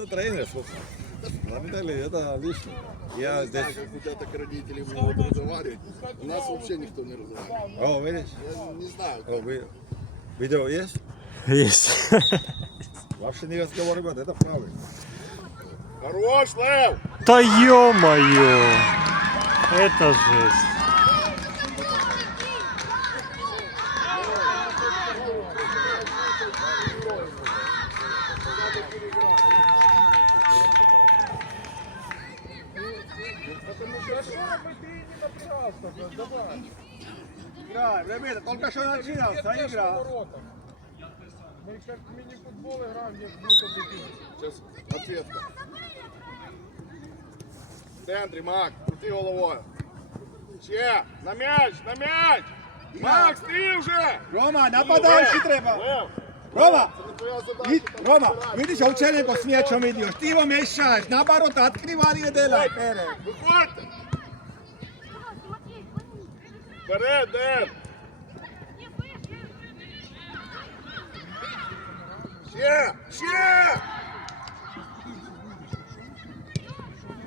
Это тренер, слушай. На деле это лишнее. Я Не знаю, здесь... как у тебя так родители могут разговаривать. У нас вообще никто не разговаривает. О, видишь? Я не знаю. О, ви- Видео есть? Есть. Вообще не разговаривать, это правильно. Хорош, Лев! Да ё-моё! Это жесть. Играем, ребята, начинался игра. Мы как в мини-футбол играем, где будто бы ты. Сейчас ответка. В центрі, Мак, крути головою. Ще, на м'яч, на м'яч! Макс, ти вже! Рома, нападающий треба. Лев! Рома, Рома, збирати. видиш, овчаренко с мячом идешь. Ты его мешаешь, наоборот, открывай и делай. Виходьте! Вперед, Ден! Ще! Ще!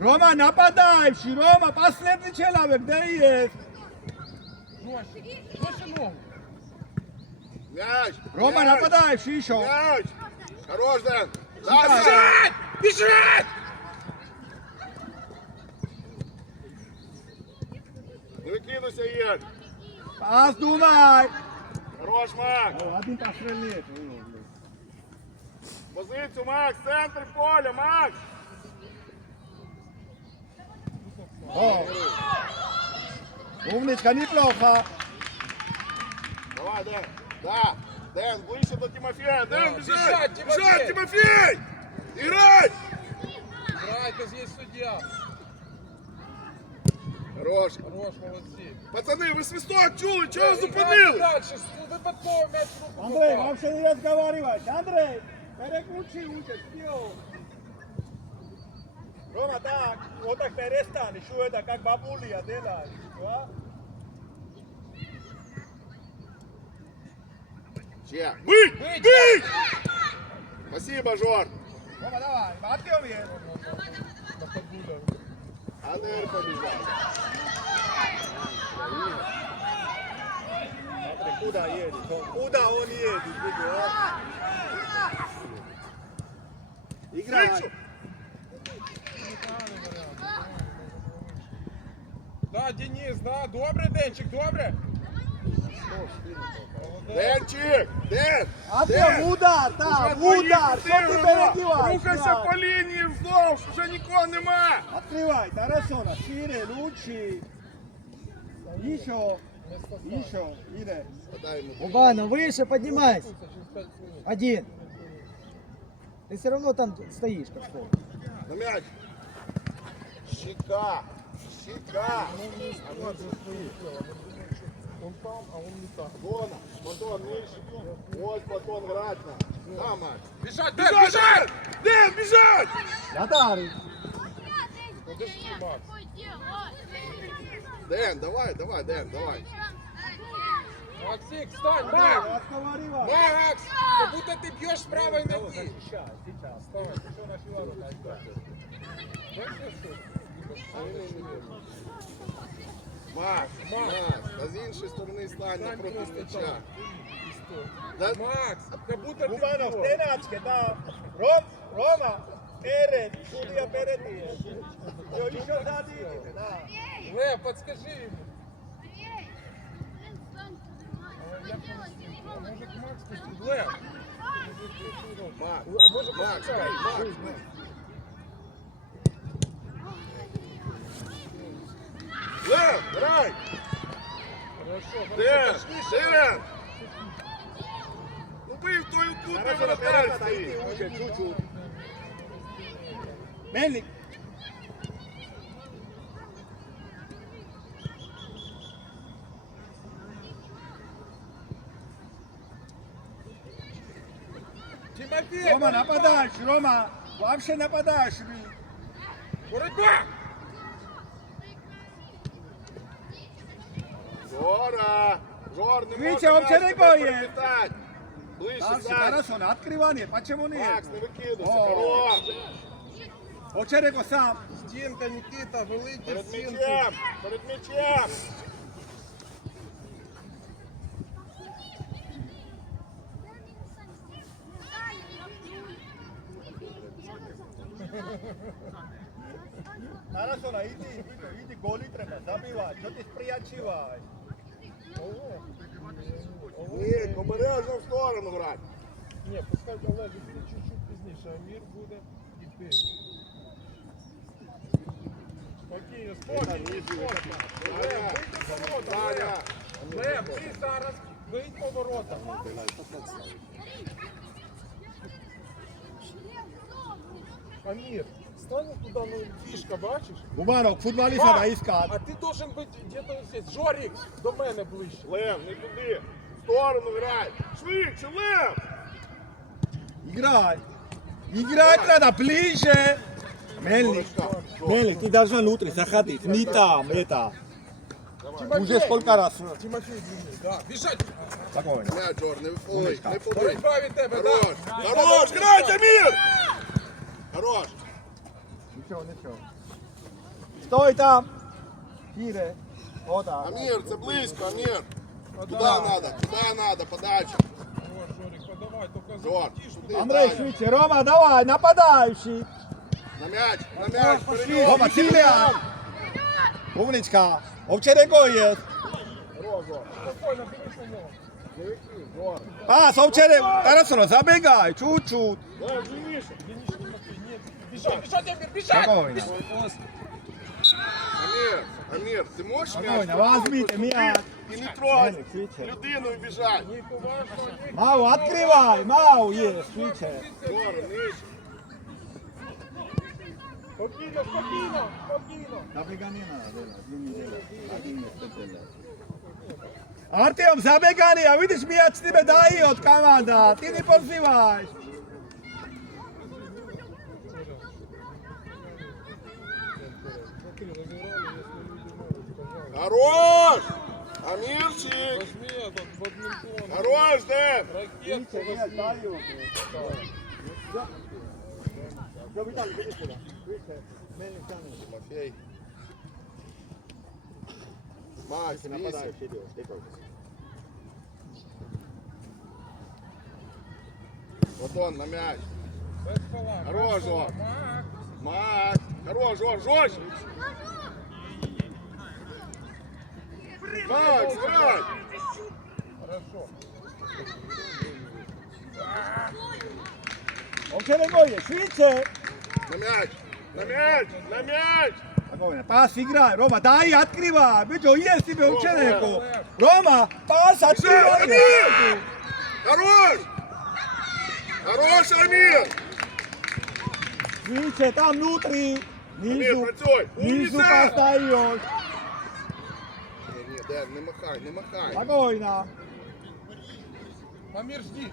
Рома, нападающий, Рома, последний человек, где есть? Жестче, жестче ногу. М'яч! Рома, м'яч, нападающий еще. М'яч! Хорош, Ден! Шукай. Да, біжать! Біжать! Не викинуйся, Ігор! Пас, думай. Хорош, Макс! Один так стрельнет. Позицію, Макс! Центр поля, Макс! О. Умничка, неплохо. Давай, Ден! Да! Ден, ближче до Тимофея! Ден, біжать! біжать, Тимофей! Біжать, Тимофей! Іграть! Райка, здесь судья. Хорош! Хорош, молодцы. Пацани, ви свисток чули? Чого Играйте зупинили? Дальше, с- выпадково мяч в руку Андрей, попал. вообще не разговаривать. Андрей, Переключи учат, все. Рома, так, вот так перестань, что это, как бабуля делаешь, а? Ще! Бить! Бить! Бить! Спасибо, Жор! Рома, давай, Матео bien. А Ден побіжав. Смотри, куда едет, он- куда он едет, видишь, а? Играй. Слышу! Да, Денис, да, добре, Денчик, добре. Денчик! Ден! Артем, удар, там, удар, что ты перебиваешь? Рухайся Давай. по лінії вздовж, вже нікого нема! Открывай, Тарасона, шире, лучше. Еще, еще, иди. Подай йому. Убана, выше поднимайся. Один. Ты все равно там стоишь, как стол. На м'яч! Щека! Щека! Он там, а он не там. Платона! Платон, нижче! Ось Платон грать на! Да, Макс! Бежать, Дэн, бежать! Ден, біжать! Натари. Подожди, Макс. Ден, давай, давай, Ден, давай! Максик, встань, Макс! Макс! Как будто ты бьешь с правой ноги. Сейчас, сейчас. Играют? Макс, Макс, а з іншої сторони стань напроти м'яча. Да? Макс, как будто ты Губанов. Тенацке, да. Ром, Рома, перед, судья перед сзади, да. Лев, подскажи ему. Макс Макс, Макс. Лев, грай! Хорошо, хорошо. Ден, пошли, Ден! Ну бий в той кут, де Тарасона, воротар перед, отойди, стоїть. уже чуть-чуть. Мельник. Тимофей, Рома, борьба! нападающий, Рома. Вообще нападающий. Борьба! Жора! Жор, не Витя, може он м'яч тебе тебе боїть. перелітати. Ближче, Дальше, Сань. Тарасона, открывание. Почему нет? Макс, не викидуйся, О. хорош! Овчаренко сам. Стінка, Нікіта, великий Перед стінку. м'ячем! Перед м'ячем! Jasona, idi, idi goli treba, zabivaj, čo ti sprijačivaj? Ні, обережно в сторону грати. Ні, пускай Олег буде чуть-чуть пізніше, а мір буде йти. Спокійно, спокійно, спокійно. Олег, вийди поворота, Олег. Олег, ти зараз вийдь поворота. Амір, стань туди, ну, фішка, бачиш? Буманок, футболіста Ма, треба іскати. А ти должен бути где-то здесь. Жорик, до мене ближче. Лев, не туди! В сторону грай! Швидше, Лев! Играй. Играть надо ближе. Мельник. Мельник, ты должна внутрь заходить. Не там, это. Уже сколько раз. Тимофей длинний, да. Біжать. Спокойно. М'яч, Жор, не ой, не побий! Боротьба від тебе, Хорош! да. Хорош! Грайте, Мір! Хорош! Ничего, ничего. Стой там. Кире. Вот так. Амір, це близько, Амір! Туди Подавай. надо, туди надо, подача! Жор, Жорик, подавай, тільки Жор, затиш. туди, Андрей, Таня. швидше. Рома, давай, нападающий. На м'яч, на м'яч, вперед! Рома, Сильвия. Умничка. Овчаренко есть. Спокійно, дивись на нього. Пас, Овчаренко. Хорошо, забегай. Чуть-чуть. нет. Біжать, біжать, Амір, біжать. Спокойно. Амір, Амір, ти можеш м'яч? Спокойно, возьмите м'яч. І не трогай Мельник, швидше. людину і біжать! Не поважно, не Мау, открывай. Мау есть, швидше. Жора, нижче! Спокійно, спокійно, спокійно. Артем, забегай, а видишь, мяч тебе дает команда. Ты не позываешь. Хорош! Амірчик! Возьми этот бадминтон. Хорош, Дэн! Ракетку возьми. Тимофей. Макс, вісім. Вот он, на мяч. Без стола. Хорош, без стола. Жор. Макс. Макс. Хорош, Жор, жорстче. Макс, грай! Хорошо. Овчаренко есть, швидше. На мяч! На мяч! На мяч! Спокойно, пас играй. Рома, дай, открывай. Вы что, есть тебе Овчаренко? Рома, пас открывай. Амир! Хорош! Хорош, Амир! Швидше, там внутри. Амир, Низу. працюй! Низу Умніця! поставишь. Ден, не махай, не махай. Спокойно. Памір, жди.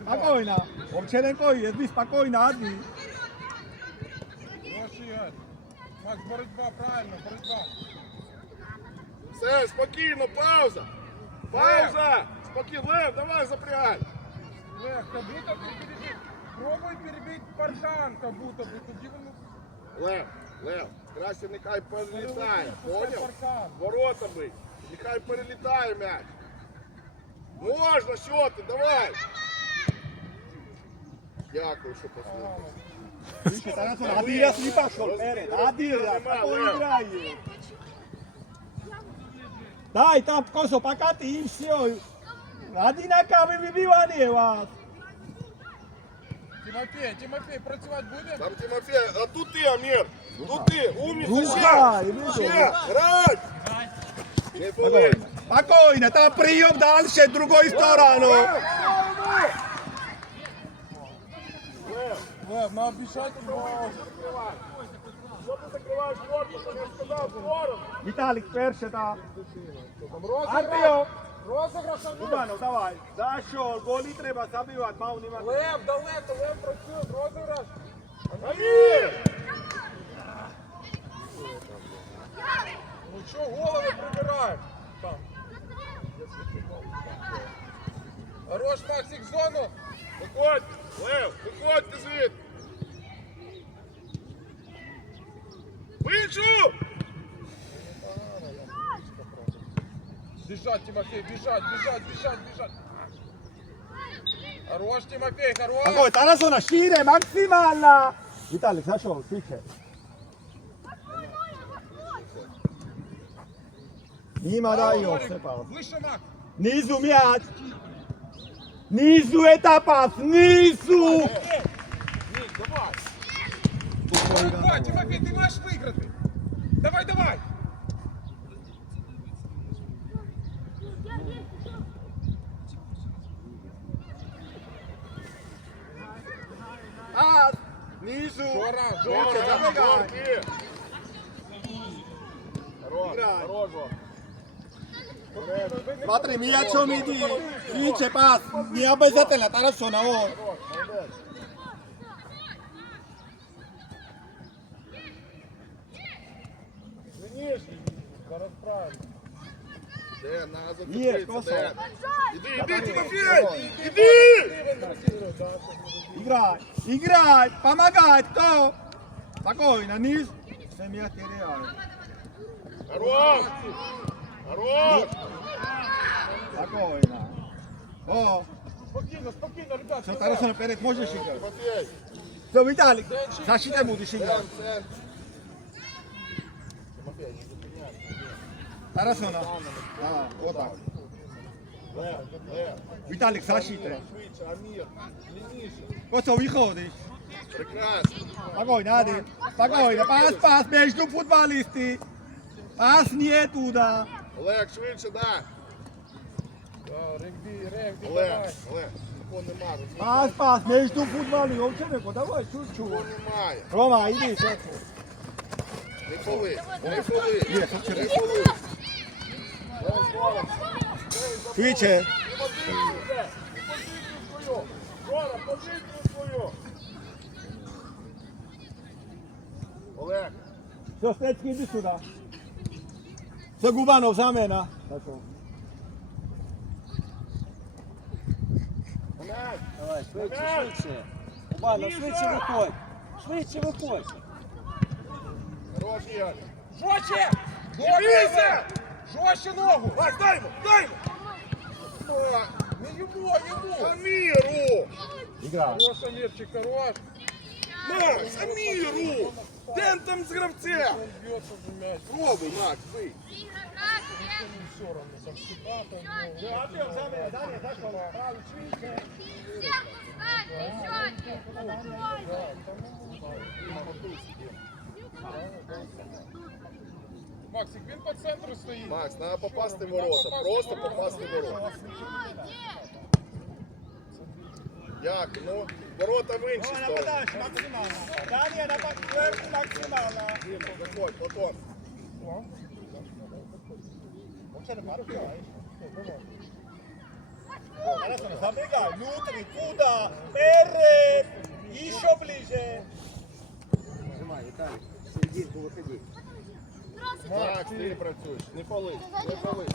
Спокойно. Овчаренко, єдві Спокойно, Адві. Макс, боротьба, правильно, боротьба. Все, спокійно, пауза. Пауза. Спокійно, Лев, давай запрягай. Лев, тобі так не пережить. Пробуй перебить паркан, как будто бы. Тоді воно Лев, Лев, краще нехай перелітає, Пускай поняв? паркан. Ворота бий, нехай перелітає м'яч. Можна, що ти, давай! Дякую, що послухав. Швидше, Тарасов, один раз не пошел вперед. Один раз, такой играет. Дай там косо покати и все. Одинаковые выбивания вас. Тимофей, Тимофей, працювати будемо? Там Тимофей, а тут ти, Амір! Тут ти, умніця, ще! Рухай, Люда. Ще, грай! Не болить! Спокойно, там прием дальше, в другую сторону. Лев, на обіцяти гол. Що ти закриваєш корпус, а не сказав сторону? Виталик, перше там. Розіграш. Артем, Кубанов, давай. За що, голі треба забивати, мав нема. Лев, далеко, Лев працює, розіграш. Амір! Ну що, голови прибираєш? Там. Хорош, Максик, в зону. Виходь! Лев, виходьте звідти! Вийшов! Бежать, Тимофей, бежать, бежать, бежать, бежать. Хорош, Тимофей, хорош. Такой, Тарасона, шире, максимально. Виталик, зашел, дай його, все пас. Выше, Макс. Низу м'яч. Низу это пас, низу. Ник, давай! Давай, Тимофей, ти маєш виграти. Давай, давай. Пас, низу. Жора, Жора, Жора. забегай. Жорки! Хорош, Играй. хорош, Жор. Смотри, мячом иди. Швидше пас. Не обязательно, Тарасона, он. Хорош, молодець. Нижній. Зараз правильно. Де, на Є, зацепиться, Косов. де? Іди, іди, Тимофій! Іди! Играй, играй, помогай, кто? Спокойно, низ. Все мяч теряет. Хорош! Хорош! Спокойно. О, Спокійно, спокійно, ребят. все, Тарасона, вперед можешь играть? Тимофій! Все, Виталик, защитой будешь играть. Центр, центр. Тимофій, не зупиняй. Тарасона. Да, вот так. Лев, Лев. Виталик, защитой. Швидше, Амір. Лівніше. Косо, выходишь. Прекрасно. Спокойно, Ади. Спокойно. Пас, пас между футболисты. Пас не туда. Олег, швидше, да. Да, Регбі, регбі, Олег, давай. Олег. Такого нема. розумієш? Пас, пас между футболистами. Овчаренко, давай, чуть-чуть. Такого немає. Рома, иди, все. Не поли, не поли. Є, Не Овчаренко. поли. Швидше. І позицію вже. І позицію свою. Жора, позицію Олег, Все, Стецкий, иди сюда. Все, Губанов, замена. Хорошо. м'яч. Давай, швидше, М'яч. швидше. Кубанов, швидше виходь. Швидше виходь. Хорош, Ігор. Жорстче! Жорстче! Жорстче ногу! Макс, дай йому, дай йому. Макс, Не йому, йому! Аміру. Игра. Хорош, Амірчик, хорош! Макс, Аміру. Де він там з гравцем? Он бьется за мяч. Пробуй, Макс, бий. Все равно, там всегда там. Артем, замена, Даня, зашел. Максик, він по центру стоїть. Макс, треба попасти в ворота. Просто попасти в ворота. Як? Ну, ворота в інші сторони. Нападаешь максимально. Даня, напад сверху максимально. Заходь, Платон. Хорошо, забегай, внутрь, туда, вперед, еще ближе. Нажимай, Віталій. Серединку виходи. Макс, ти працюєш. Не пали, не пали.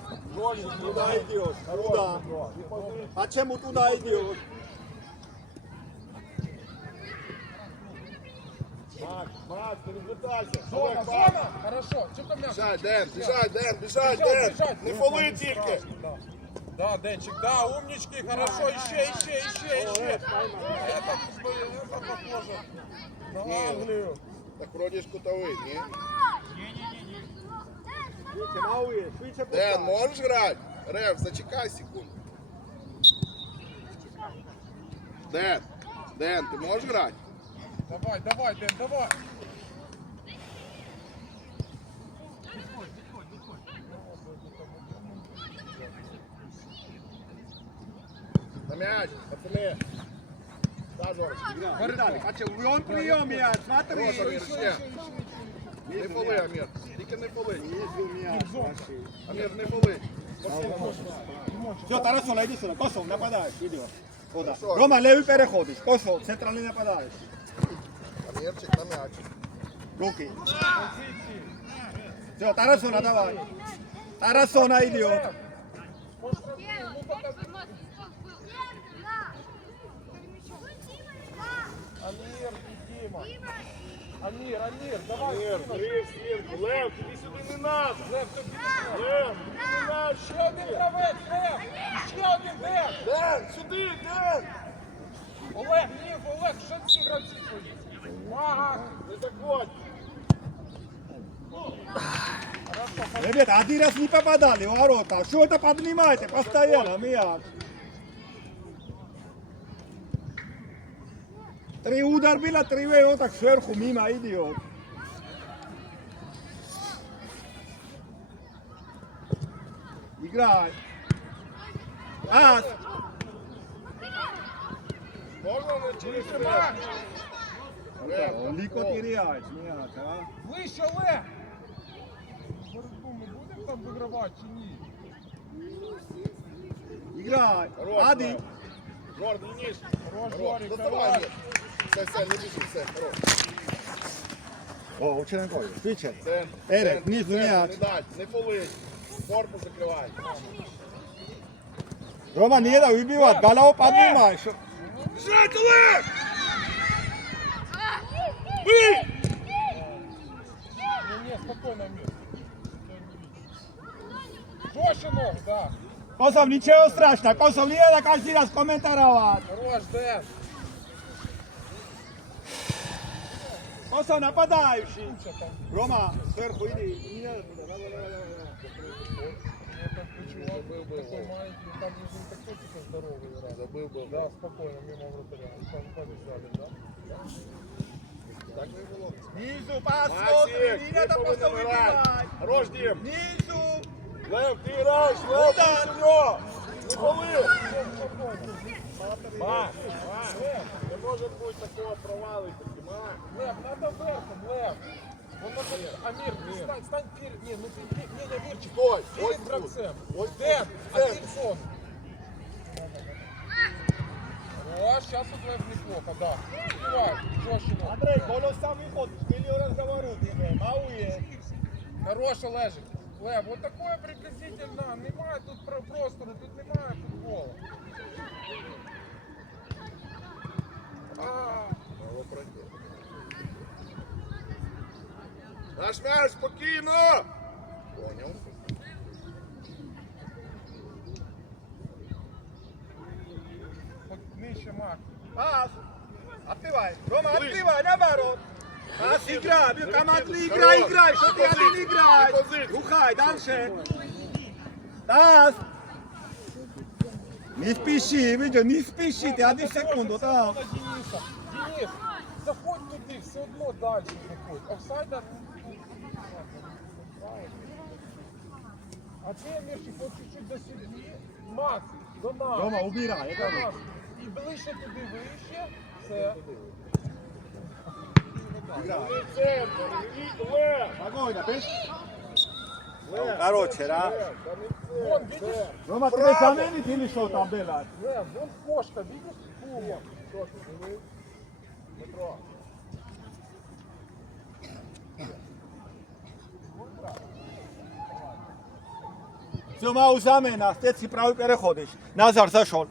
Туда идешь, туда. А чему туда идешь? Макс, Макс, ти розвертайся. Зона, Олег, зона! Хорошо, что там мяч? Біжай, Ден, біжай, Ден, біжай, Біжать, Ден. біжать. Не фоли тільки. Да. Да, Денчик, да, умнички, хорошо, еще, еще, еще, еще. Это, это похоже на Англию. Так вроді ж кутовий, ні? Швидше, Мауи, швидше Ден, пускай. можеш грати? Рев, зачекай секунду. Ден, Ден, ти можеш грати? Давай, давай, Дэн, давай. На м'яч, пацани. Да, Жорочка. Виталик, а чему? Он прием мяч, смотри. Прошу, Амір, ще. Не фоли, Амір. Тільки не фоли. Амір, не фоли. Все, Тарасов, иди сюда. Косов, нападаешь, идешь. Куда? Хорошо. Рома, левый переходишь. Косов, центральный нападаешь. Ерчик на мяч. Руки. Все, Тарасона давай. Тарасона идет. Амир, Дима. Анир, Анир, давай. Амир. Лев, Лев, тобі сюди не надо. Лев, тобі не надо. Лев, тобі не надо. Ще один гравець, Лев. Ще один, Лев. Лев, сюди, Лев. Олег, Лев, Олег, що ці гравці твої? Ребята, один раз не попадали в ворота. Что это поднимаете постоянно, мяч? Три удар было, три вот так сверху мимо идет. Играй. Ас. Можна не через тебе? Он легко теряет мяч, а? Ближче, Олег. Боротьбу ми будемо там вигравати чи ні? Играй. Хорош, Один. Лев. Жор, длинніше. Хорош, Хорош. Жорик, Доставай, хорош. Амір. Все, все, не біжи, все, хорош. О, Ученко, Фичер. Ден, Ерик, Ден, внизу Ден, м'яч. Не дать, не полить. Корпус закривай. Рома, не надо выбивать, голову поднимай. чтоб- Жать, Косов, ничего страшного, Косов, не надо каждый раз комментировать. Хорош, Ден. Косов нападающий. Там. Рома, сверху иди. Там. Забив був. Да, спокойно, мимо вратаря. Там побежали, да? Снизу посмотри, не надо просто выбивать. Хорош, Дім. Снизу. Лев, ти граєш, Лев, ти сюди. Не полив. Маш, Маш, не може бути такого провалу. таки, Маш. Лев, надо верхом, Лев. Он надо... Амир, ты стань, стань перед... Не, ну ты... Не, не, Амирчик, Стой, перед тут. гравцем. Дэн, Дэн. ты О, сейчас вот лайф неплохо, да. Давай, Жощину. Андрей, Коля самый ход, миллион разговоров, Мауе. Хорошо лежит. Лев, вот такое приблизительно, немає тут простору, тут немає футбола. Наш мяч спокійно! Понял. От нижче Мак. Ас. Открывай. Рома, открывай, наоборот. Ас, играй, бью, командный, играй, играй, что ты один играй. Рухай, дальше. Ас. Не спеши, видишь, не спеши, ты одну секунду, Дениса. Денис, заходь туди, все одно далі заходь. Офсайда. А ти, Мірчик, от чуть-чуть до сюди. Макс, до нас. Рома, убирай, я нас. І ближче туди, вище. Все. Спокойно, бежь. Короче, да? Вон, видишь? Рома, ты заменить или что там делать? Лев, вон кошка, видишь? Ти, диви? Дмитро. Все, мау замена, стецкий правый переходишь. Назар зашел.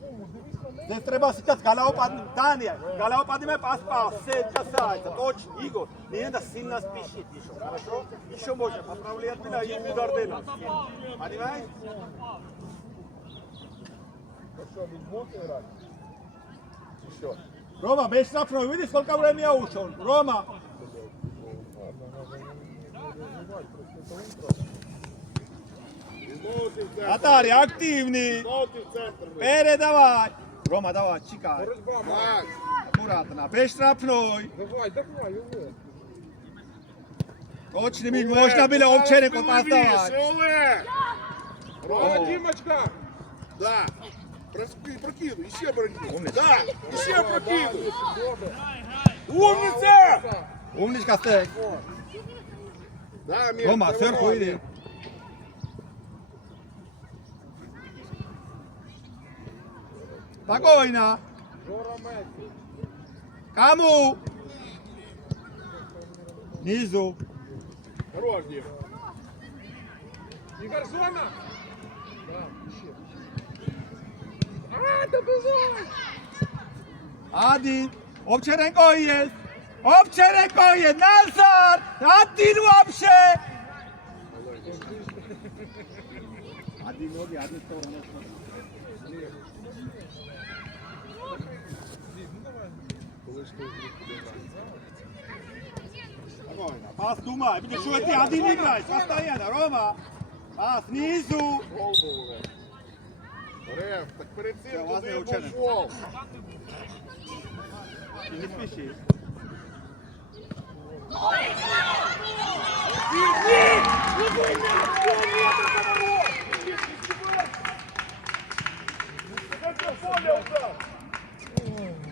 Пуму, дивись на неї. Здесь треба сейчас голову поднимать. Таня, голову поднимай, поспал. Все касается. Точно, Игорь. Не надо сильно спешить еще, хорошо? Еще можно поправлять меня и удар делать. Понимаешь? Рома, без штрафной. Видишь, сколько времени я ушел? Рома. Знову ти в центр. Атари, активный. Знову ти в центр. вийшов. Передавай. Рома, давай, чекай. Боротьба, Макс. Макс, Аккуратно. Без штрафной. Давай, давай, Олег. Точно, ведь можно было овчарнику поставить. Олег! О, Дімочка! Да. Прос- Прокидуй, ще прокидуй. Да, ще прокидуй. Умниця! Умничка, стек. Да, Мір, Рома, це сверху воно. иди. Спокойно. Жора Месsi. Кому? Низу. Хорош, Дім. Игорь, зона! Да, ищи. А, добежал! Один. Овчаренко есть. Овчаренко есть. Назар. Один вообще. Один ноги, один сторону. Спокойно. Пас думай. Видишь, что ты один играешь. Постоянно. Рома. Пас снизу. Гол був уже. Рев, так перед Це цим власне туди ученик. був гол. И не спеши.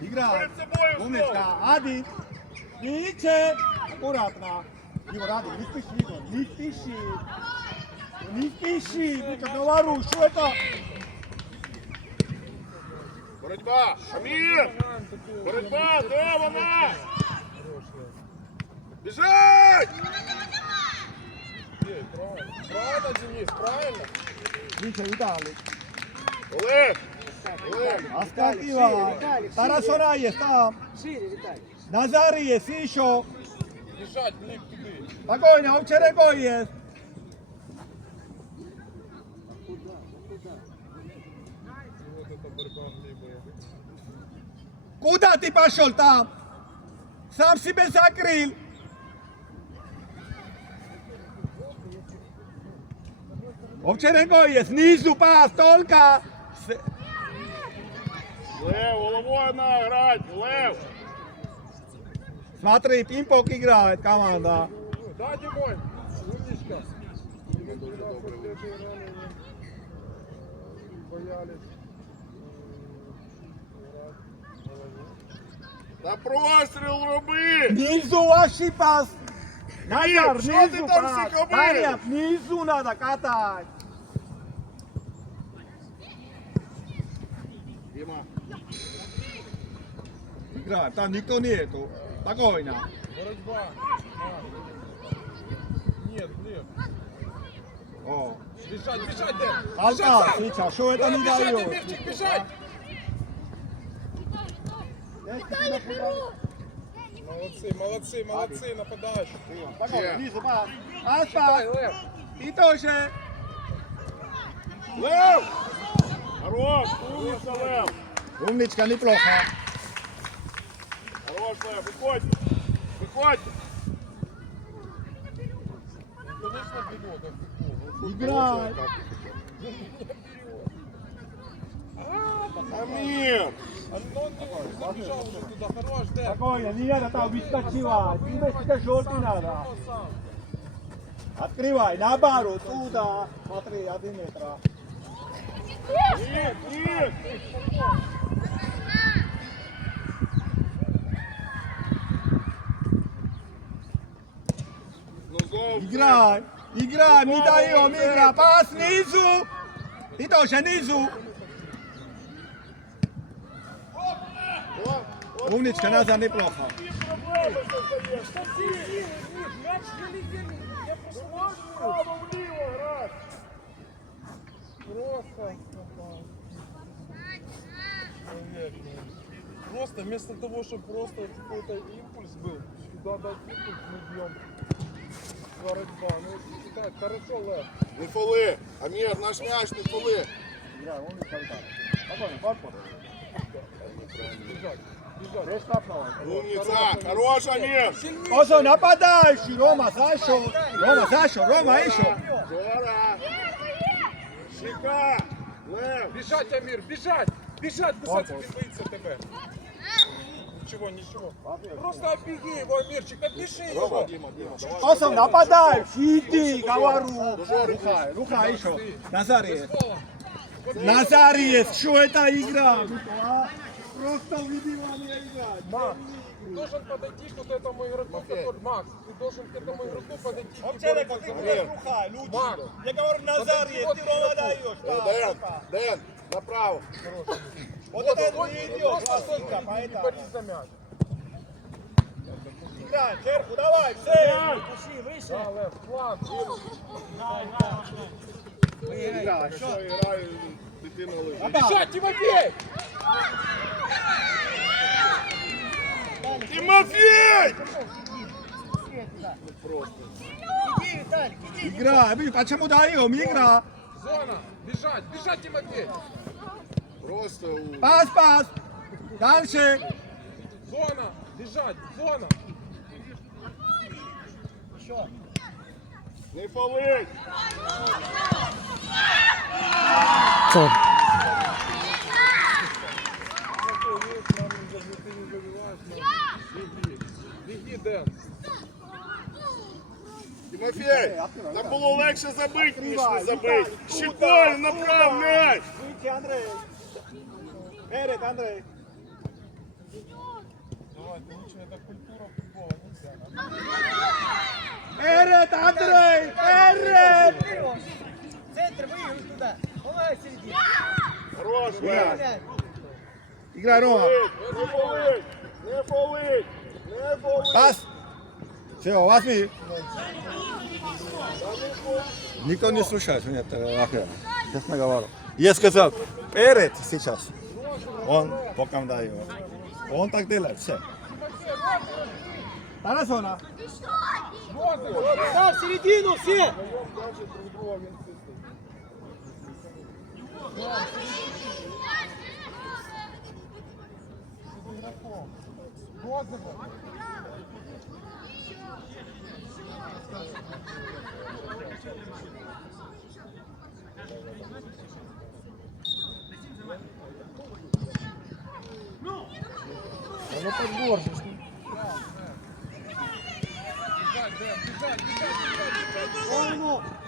Играй. Перед собою Умничка. Один. Ниже. Аккуратно. Егор, один. Не спеши, Егор. Не спеши. Не спеши. Я тебе говорю, что это? Боротьба! Амір! Боротьба! Де вона? Біжать! Ей, правильно. Правильно, Денис, правильно. Ничего, Виталий. Олег! Олег! Оскакивай. Тарасона есть там. Шире. Назар есть еще. Бежать, Глеб, туди. Спокойно, борьба Глеба. Куда ты пошел там? Сам себе закрыл. Овчаренко есть, снизу пас. С- Лев, головою на грать! Лев! Смотри, пинг-понг играет команда. Да, Димой, умничка. Боялись. Та простріл роби! Низу ваши пас. Назар, что ты низу там пас. сикобыл? Таня, низу надо катать. Дима, Играем, там никто нету. Спокойно. Борьба. А. Нет, Глеб. О. Бежать, бежать, Дэн. Алка, сейчас, что это не бежать, дает? Эмирчик, бежать. Молодцы, молодцы, молодцы, нападающие. Спокойно, снизу пас. Пас, Дай, пас. Лев. И тоже. Лев! Хорош! Умниця, Лев! Умничка, неплохо. Хорош, Лев! Бегу, как футбол. Играй. Амір! А ну он не забежал уже туда. Хорош, Дэн. Спокойно, не надо там выскочивать. Тебе себе желтый надо. Открывай, наоборот, туда. Смотри, один метр. Ні, ні! Ну знову. Играй, играй, мы даем, игра. Пас снизу. И тоже низу. О, от Умничка, назад неплохо. проблеми создаєш. М'яч не летить. Я просто право вліво грати. Просто попал. Поверь мне. Просто вместо того, чтобы просто какой-то импульс был, сюда дать импульс, мы бьем. Боротьба. Ну, читать, хорошо, Лев. Не фоли. Амір, наш м'яч не фоли. Играй, умничка, Спокойно, подпор. Бежать, бежать. Без Умниця. Хорош, Амір. Озо, нападающий. Рома, зашел. Рома, зашел. Рома, еще. Жора. Щека. Лев. Бежать, Амир, бежать! Бежать, кусаться, не боится тебя. Ничего, ничего. Просто обеги его, Амирчик, отпиши его. Дима, Дима, давай. Озо, нападающий. Иди, говорю. Рука, рука еще. Назар есть. Назар есть. Что это игра? А? Просто выбивание играть. Макс, ты должен подойти к вот этому игроку, который... Макс, ты должен к этому игроку подойти. и Овчаренко, бороться ты за будешь мяч. рука, лучше. Макс. Я говорю, Назар Подойди есть, вот ты к Рома игроку. даешь. Э, Да, Дэн, рука. Дэн, направо. Вот Вот это стой, не идет, просто стой, ласинка, и поэтому. борись за мяч. Играем, сверху, давай, все. Пошли, выше. Да, Лев, план. Ігра, що грає, дитина лежить. Тимофей! Тимофей! Иди, Виталик, иди. Игра, почему даем? Игра. Зона! Бежать, бежать, Тимофей! Просто у... Пас, пас. Дальше. Зона! Бежать, зона! Ты не забиваешь, нам. Беги, беги, Дэн. Тимофей, там було легше забити, ніж не забити. Щитою направ м'яч! Выйти, Андрей. Эрик, Андрей. Давай, ничего, это культура футбола, нельзя. Эрик, Андрей. Эрик. Вперед. Центр выигрывай туда. Помогай середине. Хорош! Гуляй. Играй, Рома. Не палить! Не палить! Не палить! Пас. Все, возьми. Никто не слушает, нет, охрана. Честно говорю. Я сказал, перед сейчас. Он боком дает. Он так делает, все. Хорошо, на. Да, в середину все. Розыгрыш. Бежать, Дэн, бежать, бежать, бежать.